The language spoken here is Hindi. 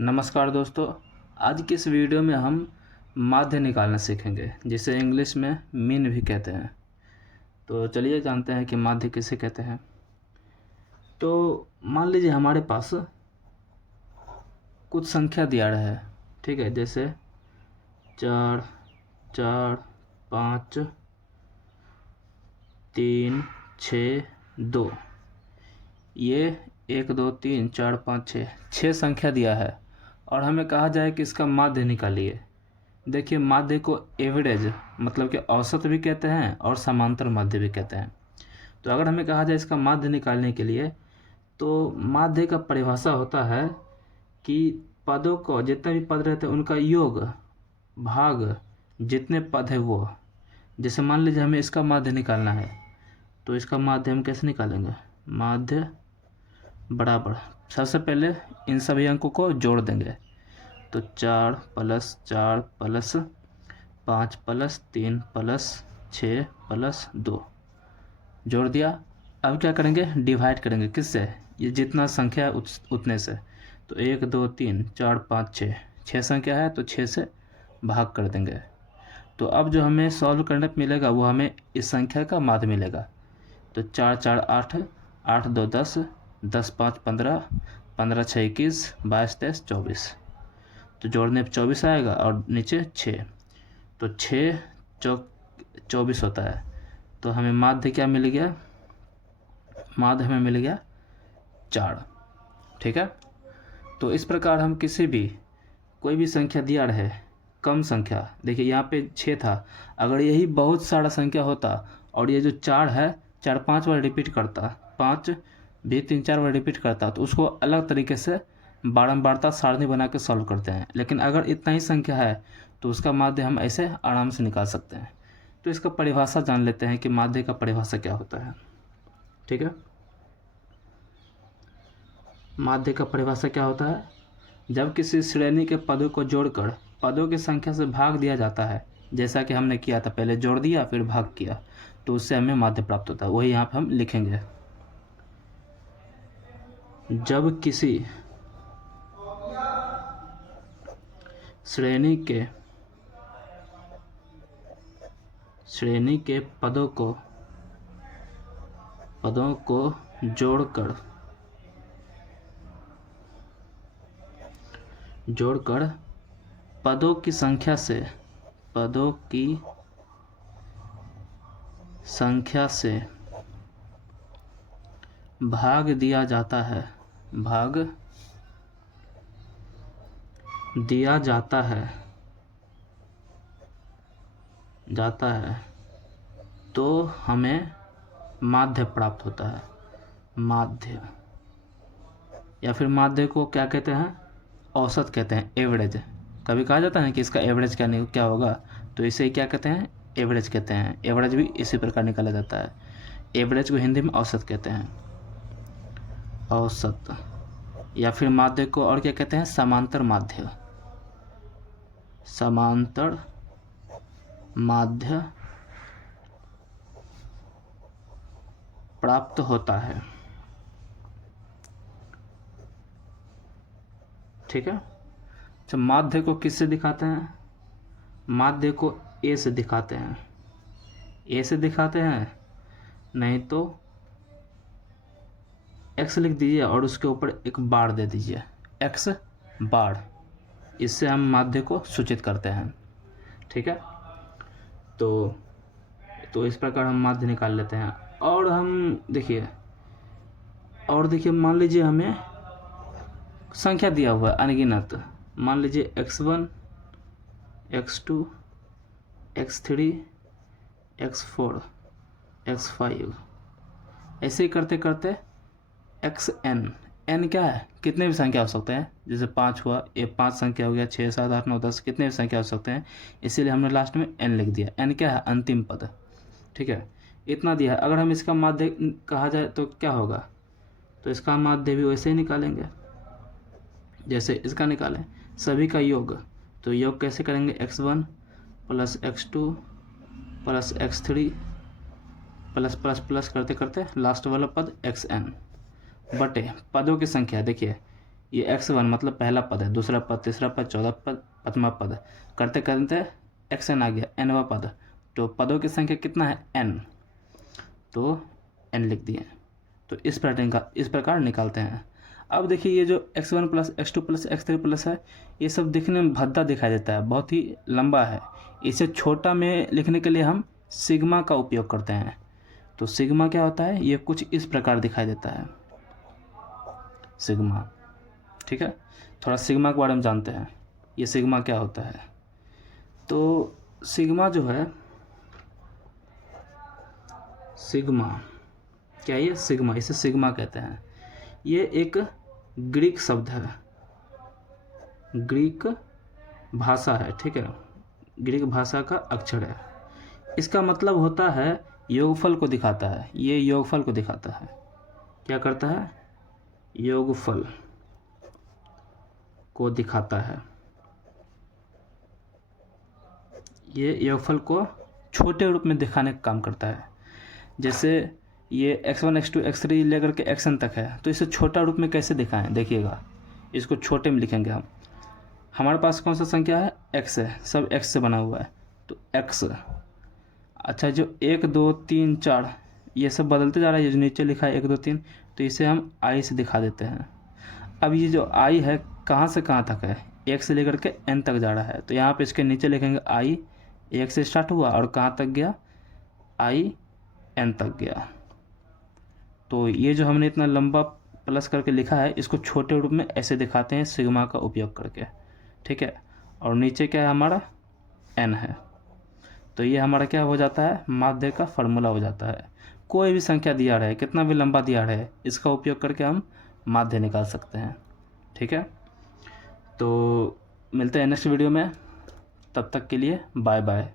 नमस्कार दोस्तों। आज की इस वीडियो में हम माध्य निकालना सीखेंगे, जिसे इंग्लिश में मीन भी कहते हैं। तो चलिए जानते हैं कि माध्य किसे कहते हैं। तो मान लीजिए हमारे पास कुछ संख्या दिया रहा है, ठीक है, जैसे 4, 4, 5, 3, 6, 2। ये 1, 2, 3, 4, 5, 6 संख्या दिया है और हमें कहा जाए कि इसका माध्य निकालिए। देखिए, माध्य को एवरेज मतलब कि औसत भी कहते हैं और समांतर माध्य भी कहते हैं। तो अगर हमें कहा जाए इसका माध्य निकालने के लिए, तो माध्य का परिभाषा होता है कि पदों को, जितने भी पद रहते हैं उनका योग भाग जितने पद है वो। जैसे मान लीजिए हमें इसका माध्य निकालना है, तो इसका माध्य हम कैसे निकालेंगे? माध्य बराबर, सबसे पहले इन सभी अंकों को जोड़ देंगे। तो 4 + 4 + 5 + 3 + 6 + 2 जोड़ दिया। अब क्या करेंगे? डिवाइड करेंगे। किससे? ये जितना संख्या है उतने से। तो 1, 2, 3, 4, 5, 6 संख्या है तो 6 से भाग कर देंगे। तो अब जो हमें सॉल्व करने पर मिलेगा वो हमें इस संख्या का माध्य मिलेगा। तो 4, 4, 8, 8, 2, 10, 10, 5, 15, 15, 6, 21, 22, 23, 24। तो जोड़ने पर 24 आएगा और नीचे 6, तो 6 चौक 24 होता है। तो हमें माध्य क्या मिल गया? माध्य हमें मिल गया 4। ठीक है। तो इस प्रकार हम किसी भी कोई भी संख्या दिया रहे, कम संख्या, देखिए यहाँ पे 6 था, अगर यही बहुत सारा संख्या होता और ये जो 4 है 4 5 बार रिपीट करता, 5 भी 3 4 बार रिपीट करता, तो उसको अलग तरीके से बारंबारता सारणी बना के सॉल्व करते हैं। लेकिन अगर इतना ही संख्या है तो उसका माध्य हम ऐसे आराम से निकाल सकते हैं। तो इसका परिभाषा जान लेते हैं कि माध्य का परिभाषा क्या होता है। ठीक है, माध्य का परिभाषा क्या होता है? जब किसी श्रेणी के पदों को जोड़कर पदों की संख्या से भाग दिया जाता है, जैसा कि हमने किया था, पहले जोड़ दिया फिर भाग किया, तो उससे हमें माध्य प्राप्त होता है। वही यहाँ पे हम लिखेंगे। जब किसी श्रेणी के पदों को जोड़कर पदों की संख्या से भाग दिया जाता है, तो हमें माध्य प्राप्त होता है। माध्य, या फिर माध्य को क्या कहते हैं? औसत कहते हैं, एवरेज। कभी कहा जाता है कि इसका एवरेज क्या होगा, तो इसे क्या कहते हैं? एवरेज कहते हैं। एवरेज भी इसी प्रकार निकाला जाता है। एवरेज को हिंदी में औसत कहते हैं, औसत। या फिर माध्य को और क्या कहते हैं? समांतर माध्य प्राप्त होता है। ठीक है। तो माध्य को किससे दिखाते हैं? माध्य को ए से दिखाते हैं। ए से दिखाते हैं, नहीं तो एक्स लिख दीजिए और उसके ऊपर एक बार दे दीजिए, एक्स बार। इससे हम माध्य को सूचित करते हैं। ठीक है। तो इस प्रकार हम माध्य निकाल लेते हैं। और देखिए मान लीजिए हमें संख्या दिया हुआ है अनगिनत। मान लीजिए x1, x2, x3, x4, x5, ऐसे ही करते करते xn। n क्या है? कितने भी संख्या हो सकते हैं। जैसे 5 हुआ, ये 5 संख्या हो गया, 6, 7, 8, 9, 10, कितने भी संख्या हो सकते हैं। इसीलिए हमने लास्ट में n लिख दिया। n क्या है? अंतिम पद। ठीक है, इतना दिया है। अगर हम इसका माध्य कहा जाए तो क्या होगा? तो इसका माध्य भी वैसे ही निकालेंगे जैसे इसका निकालें, सभी का योग। तो योग कैसे करेंगे? x1 + x2 + x3 प्लस करते करते लास्ट वाला पद xn बटे पदों की संख्या। देखिए ये x1 मतलब पहला पद है, दूसरा पद, तीसरा पद, चौथा पद, पाँचवा पद, करते करते xn आ गया, nवा पद। तो पदों की संख्या कितना है n, तो n लिख दिए। तो इस प्रकार निकालते हैं। अब देखिए ये जो x1 plus x2 plus x3 plus है, ये सब दिखने में भद्दा दिखाई देता है, बहुत ही लंबा है। इसे छोटा में लिखने के लिए हम सिग्मा का उपयोग करते हैं। तो सिग्मा क्या होता है, ये कुछ इस प्रकार दिखाई देता है, सिग्मा। ठीक है, थोड़ा सिग्मा के बारे में जानते हैं, ये सिग्मा क्या होता है। तो सिग्मा जो है, सिग्मा क्या, ये सिग्मा, इसे सिग्मा कहते हैं। ये एक ग्रीक शब्द है, ग्रीक भाषा है, ठीक है, ग्रीक भाषा का अक्षर है। इसका मतलब होता है योगफल को दिखाता है, ये योगफल को दिखाता है। क्या करता है, योगफल को दिखाता है। ये योगफल को छोटे रूप में दिखाने का काम करता है। जैसे ये x1 x2 x3 लेकर के xn तक है, तो इसे छोटा रूप में कैसे दिखाएं, देखिएगा, इसको छोटे में लिखेंगे हम। हमारे पास कौन सा संख्या है, x है, सब x से बना हुआ है, तो x। अच्छा, जो 1 2 3 4 ये सब बदलते जा रहा है, ये जो नीचे लिखा है 1 2 3, तो इसे हम i से दिखा देते हैं। अब ये जो i है कहाँ से कहाँ तक है, 1 से लेकर के n तक जा रहा है, तो यहाँ पे इसके नीचे लिखेंगे i, 1 से स्टार्ट हुआ और कहाँ तक गया, i n तक गया। तो ये जो हमने इतना लंबा प्लस करके लिखा है, इसको छोटे रूप में ऐसे दिखाते हैं सिग्मा का उपयोग करके, ठीक है। और नीचे क्या है हमारा, n है। तो ये हमारा क्या हो जाता है, माध्य का फार्मूला हो जाता है। कोई भी संख्या दिया रहे, कितना भी लंबा दिया रहे, इसका उपयोग करके हम माध्य निकाल सकते हैं, ठीक है। तो मिलते हैं नेक्स्ट वीडियो में, तब तक के लिए बाय बाय।